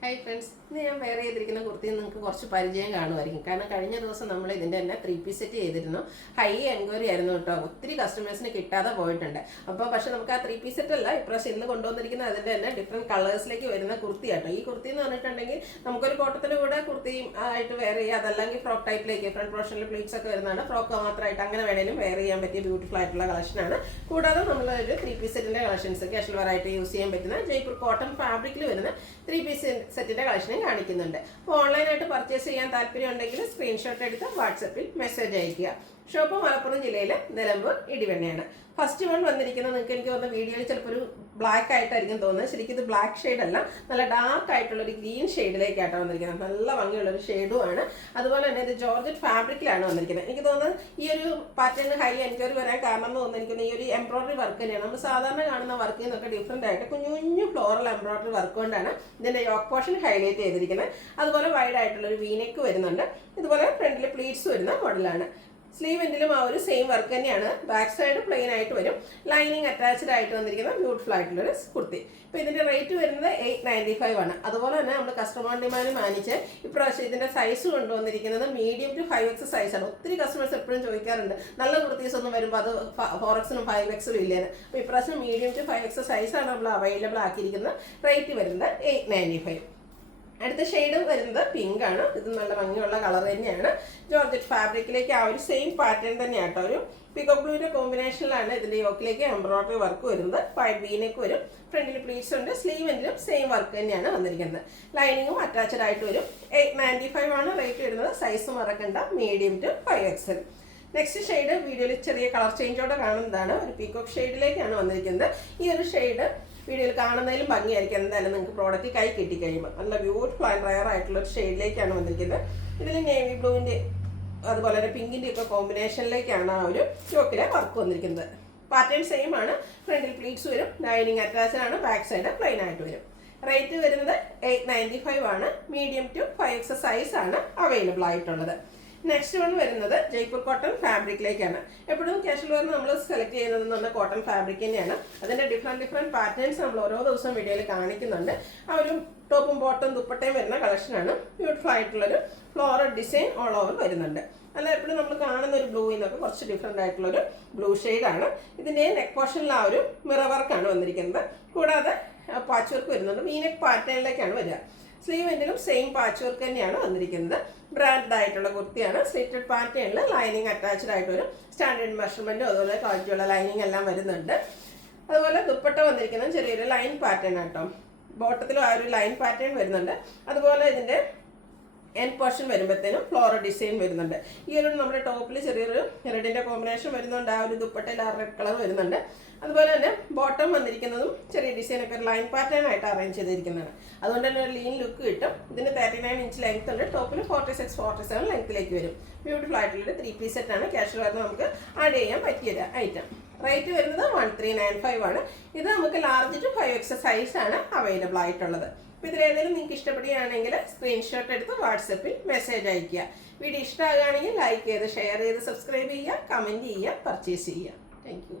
Hi friends, ഇന്ന് ഞാൻ wear ചെയ്തിരിക്കുന്ന കുർത്തി നിങ്ങൾക്ക് കുറച്ച് പരിചയം കാണുമായിരിക്കും. കാരണം കഴിഞ്ഞ ദിവസം നമ്മൾ ഇതിൻ്റെ തന്നെ 3 പീസ് സെറ്റ് ചെയ്തിരുന്നു. ഹൈ എൻക്വയറി ആയിരുന്നു കേട്ടോ. ഒത്തിരി കസ്റ്റമേഴ്സിന് കിട്ടാതെ പോയിട്ടുണ്ട്. അപ്പോൾ പക്ഷേ നമുക്ക് ആ 3 പീസ് സെറ്റ് അല്ല ഇപ്രാവശ്യം ഇന്ന് കൊണ്ടുവന്നിരിക്കുന്ന അതിൻ്റെ തന്നെ ഡിഫറെൻറ്റ് കളേഴ്സിലേക്ക് വരുന്ന കുർത്തി കേട്ടോ. ഈ കുർത്തി എന്ന് പറഞ്ഞിട്ടുണ്ടെങ്കിൽ നമുക്കൊരു കോട്ടത്തിൻ്റെ കൂടെ കുർത്തിയും ആയിട്ട് വെയർ ചെയ്യാം. അതല്ലെങ്കിൽ ഫ്രോക്ക് ടൈപ്പിലേക്ക് ഫ്രണ്ട് പോർഷനിൽ പ്ലീറ്റ്സ് ഒക്കെ വരുന്നതാണ്. ഫ്രോക്ക് മാത്രമായിട്ട് അങ്ങനെ വേണേലും വെയർ ചെയ്യാൻ പറ്റിയ ബ്യൂട്ടിഫുൾ ആയിട്ടുള്ള കളക്ഷനാണ്. കൂടാതെ നമ്മൾ ഒരു 3 പീസ് സെറ്റിൻ്റെ കളക്ഷൻസ് കാഷ്വൽ വെയറായിട്ട് യൂസ് ചെയ്യാൻ പറ്റുന്ന ജയ്പൂർ കോട്ടൺ ഫാബ്രിക്കിൽ വരുന്ന 3 പീസ് സെറ്റിന്റെ കളക്ഷനും കാണിക്കുന്നുണ്ട്. അപ്പോൾ ഓൺലൈനായിട്ട് പർച്ചേസ് ചെയ്യാൻ താല്പര്യം ഉണ്ടെങ്കിൽ സ്ക്രീൻഷോട്ട് എടുത്ത് വാട്സപ്പിൽ മെസ്സേജ് അയയ്ക്കുക. ഷോപ്പ് മലപ്പുറം ജില്ലയിൽ നിലമ്പൂർ ഇടിവണ്ണയാണ്. ഫസ്റ്റ് വൺ വന്നിരിക്കുന്നത് നിങ്ങൾക്ക് എനിക്ക് തോന്നുന്ന വീഡിയോയിൽ ചിലപ്പോൾ ഒരു ബ്ലാക്ക് ആയിട്ടായിരിക്കും തോന്നുന്നത്. ശരിക്കും ഇത് ബ്ലാക്ക് ഷെയ്ഡ് അല്ല, നല്ല ഡാർക്ക് ആയിട്ടുള്ള ഒരു ഗ്രീൻ ഷെയ്ഡിലേക്കായിട്ടാണ് വന്നിരിക്കുന്നത്. നല്ല ഭംഗിയുള്ളൊരു ഷെയ്ഡുമാണ്. അതുപോലെ തന്നെ ഇത് ജോർജറ്റ് ഫാബ്രിക്കിലാണ് വന്നിരിക്കുന്നത്. എനിക്ക് തോന്നുന്നത് ഈ ഒരു പാറ്റേൺ ഹൈ എൻക്വയറി വരാൻ കാരണം എന്ന് തോന്നിയിരിക്കുന്നത് ഈ ഒരു എംബ്രോയിഡറി വർക്ക് തന്നെയാണ്. നമ്മൾ സാധാരണ കാണുന്ന വർക്കിൽ നിന്നൊക്കെ ഡിഫറെൻ്റ് ആയിട്ട് കുഞ്ഞു കുഞ്ഞു ഫ്ലോറൽ എംബ്രോയിഡറി വർക്ക് കൊണ്ടാണ് ഇതിൻ്റെ യോക്ക് പോർഷൻ ഹൈലൈറ്റ് ചെയ്തിരിക്കുന്നത്. അതുപോലെ വൈഡ് ആയിട്ടുള്ള ഒരു വീനെക്ക് വരുന്നുണ്ട്. ഇതുപോലെ ഫ്രണ്ടിൽ പ്ലീറ്റ്സ് വരുന്ന മോഡലാണ്. സ്ലീവ് എൻഡിലും ആ ഒരു സെയിം വർക്ക് തന്നെയാണ്. ബാക്ക് സൈഡ് പ്ലെയിൻ ആയിട്ട് വരും. ലൈനിങ് അറ്റാച്ച്ഡ് ആയിട്ട് വന്നിരിക്കുന്ന ബ്യൂട്ടിഫുൾ ആയിട്ടുള്ളൊരു കുർത്തി. ഇപ്പോൾ ഇതിൻ്റെ റേറ്റ് വരുന്നത് 895 ആണ്. അതുപോലെ തന്നെ നമ്മൾ കസ്റ്റമർ ഡിമാൻഡ് മാനിച്ച് ഇപ്രാവശ്യം ഇതിൻ്റെ സൈസ് കൊണ്ടുവന്നിരിക്കുന്നത് മീഡിയം ടു 5X സൈസാണ്. ഒത്തിരി കസ്റ്റമേഴ്സ് എപ്പോഴും ചോദിക്കാറുണ്ട് നല്ല കുർത്തീസ് ഒന്നും വരുമ്പോൾ അത് 4Xനും 5Xനും ഇല്ലേന്ന്. അപ്പോൾ ഇപ്രാവശ്യം മീഡിയം ടു 5X സൈസാണ് നമ്മൾ അവൈലബിൾ ആക്കിയിരിക്കുന്നത്. റേറ്റ് വരുന്നത് 895. അടുത്ത ഷെയ്ഡ് വരുന്നത് പിങ്ക് ആണ്. ഇത് നല്ല ഭംഗിയുള്ള കളർ തന്നെയാണ്. ജോർജറ്റ് ഫാബ്രിക്കിലേക്ക് ആ ഒരു സെയിം പാറ്റേൺ തന്നെയാണ് കേട്ടോ. ഒരു പിക്കോ ബ്ലൂവിൻ്റെ കോമ്പിനേഷനിലാണ് ഇതിൻ്റെ യോക്കിലേക്ക് എംബ്രോയിഡറി വർക്ക് വരുന്നത്. വൈഡ് വീനക്ക് വരും. ഫ്രണ്ടിൽ പ്ലീറ്റ്സ് ഉണ്ട്. സ്ലീവെങ്കിലും സെയിം വർക്ക് തന്നെയാണ് വന്നിരിക്കുന്നത്. ലൈനിങ്ങും അറ്റാച്ച്ഡ് ആയിട്ട് വരും. 895 ആണ് റേറ്റ് വരുന്നത്. സൈസ് മറക്കണ്ട, medium to 5XL. Next shade വീഡിയോയിൽ ചെറിയ കളർ ചേഞ്ചോടെ കാണുന്നതാണ്. ഒരു പീക്കോക്ക് ഷെയ്ഡിലേക്കാണ് വന്നിരിക്കുന്നത്. ഈ ഒരു ഷെയ്ഡ് വീഡിയോയിൽ കാണുന്നതിലും ഭംഗിയായിരിക്കും എന്തായാലും നിങ്ങൾക്ക് പ്രോഡക്റ്റ് കൈ കിട്ടിക്കഴിയുമ്പോൾ. നല്ല ബ്യൂട്ടിഫുൾ ആൻഡ് റയർ ആയിട്ടുള്ള ഒരു ഷെയ്ഡിലേക്കാണ് വന്നിരിക്കുന്നത്. ഇതിൽ നേവി ബ്ലൂവിൻ്റെ അതുപോലെ തന്നെ പിങ്കിൻ്റെ ഒക്കെ കോമ്പിനേഷനിലേക്കാണ് ആ ഒരു യോക്കിലെ വർക്ക് വന്നിരിക്കുന്നത്. പാറ്റേൺ സെയിം ആണ്. ഫ്രണ്ടിൽ പ്ലീറ്റ്സ് വരും. ലൈനിങ് അറ്റാച്ച്ഡ് ആണ്. ബാക്ക് സൈഡ് പ്ലെയിൻ ആയിട്ട് വരും. റേറ്റ് വരുന്നത് 895 ആണ്. മീഡിയം ടു 5X സൈസ് ആണ് അവൈലബിൾ ആയിട്ടുള്ളത്. നെക്സ്റ്റ് വൺ വരുന്നത് ജയ്പൂർ കോട്ടൺ ഫാബ്രിക്കിലേക്കാണ്. എപ്പോഴും കാഷ്വൽ വെയർ നമ്മൾ സെലക്ട് ചെയ്യുന്നത് പറഞ്ഞാൽ കോട്ടൺ ഫാബ്രിക് തന്നെയാണ്. അതിൻ്റെ ഡിഫറെൻറ്റ് പാറ്റേൺസ് നമ്മൾ ഓരോ ദിവസവും വീഡിയോയിൽ കാണിക്കുന്നുണ്ട്. ആ ഒരു ടോപ്പും ബോട്ടും ദുപ്പട്ടയും വരുന്ന കളക്ഷനാണ്. ബ്യൂട്ടിഫുൾ ആയിട്ടുള്ളൊരു ഫ്ലോറൽ ഡിസൈൻ ഓൾ ഓവർ വരുന്നുണ്ട്. അല്ല എപ്പോഴും നമ്മൾ കാണുന്ന ഒരു ബ്ലൂയിൽ നിന്നൊക്കെ കുറച്ച് ഡിഫറെൻ്റ് ആയിട്ടുള്ളൊരു ബ്ലൂ ഷെയ്ഡാണ്. ഇതിൻ്റെ നെക്ക് പോർഷനിൽ ആ ഒരു മിറർ വർക്കാണ് വന്നിരിക്കുന്നത്. കൂടാതെ പാച്ച് വർക്ക് വരുന്നുണ്ട്. വീനെക്ക് പാറ്റേണിലേക്കാണ് വരിക. സ്ലീവ് എൻഡിലും സെയിം പാച്ച് വർക്ക് തന്നെയാണ് വന്നിരിക്കുന്നത്. ബ്രാൻഡ് ആയിട്ടുള്ള കുർത്തിയാണ്. സ്ലിറ്റഡ് പാറ്റേണിൽ ലൈനിങ് അറ്റാച്ച്ഡ് ആയിട്ട് വരും. സ്റ്റാൻഡേർഡ് മെഷർമെൻറ്റും അതുപോലെ ക്വാളിറ്റിയുള്ള ലൈനിങ് എല്ലാം വരുന്നുണ്ട്. അതുപോലെ ദുപ്പട്ട വന്നിരിക്കുന്നത് ചെറിയൊരു ലൈൻ പാറ്റേൺ ആട്ടോ. ബോട്ടത്തിലും ആ ഒരു ലൈൻ പാറ്റേൺ വരുന്നുണ്ട്. അതുപോലെ ഇതിൻ്റെ എൻഡ് പോർഷൻ വരുമ്പോഴത്തേനും ഫ്ലോറൽ ഡിസൈൻ വരുന്നുണ്ട്. ഈ ഒരു നമ്മുടെ ടോപ്പിൽ ചെറിയൊരു റെഡിൻ്റെ കോമ്പിനേഷൻ വരുന്നുണ്ട്. ആ ഒരു ദുപ്പട്ടയിൽ ആ റെഡ് കളർ വരുന്നുണ്ട്. അതുപോലെ തന്നെ ബോട്ടം വന്നിരിക്കുന്നതും ചെറിയ ഡിസൈനൊക്കെ ഒരു ലൈൻ പാറ്റേൺ ആയിട്ട് അറേഞ്ച് ചെയ്തിരിക്കുന്നതാണ്. അതുകൊണ്ട് തന്നെ ഒരു ലീൻ ലുക്ക് കിട്ടും. ഇതിന് 39 ഇഞ്ച് ലെങ്ത് ഉണ്ട്. ടോപ്പിൽ 46-47 ലെങ്ത്തിലേക്ക് വരും. ബ്യൂട്ടിഫുൾ ആയിട്ടുള്ളൊരു 3 പീസ് സെറ്റാണ്. കാഷ്വൽ വെയറിന് നമുക്ക് ആഡ് ചെയ്യാൻ പറ്റിയൊരു ഐറ്റം. റേറ്റ് വരുന്നത് 1395 ആണ്. ഇത് നമുക്ക് ലാർജ് ടു 5X സൈസാണ് അവൈലബിൾ ആയിട്ടുള്ളത്. അപ്പോൾ ഇതിലേതെങ്കിലും നിങ്ങൾക്ക് ഇഷ്ടപ്പെടുകയാണെങ്കിൽ സ്ക്രീൻഷോട്ട് എടുത്ത് വാട്സപ്പിൽ മെസ്സേജ് അയയ്ക്കുക. വീഡിയോ ഇഷ്ടമാകുകയാണെങ്കിൽ ലൈക്ക് ചെയ്ത് ഷെയർ ചെയ്ത് സബ്സ്ക്രൈബ് ചെയ്യുക, കമൻറ്റ് ചെയ്യുക, പർച്ചേസ് ചെയ്യുക. Thank you.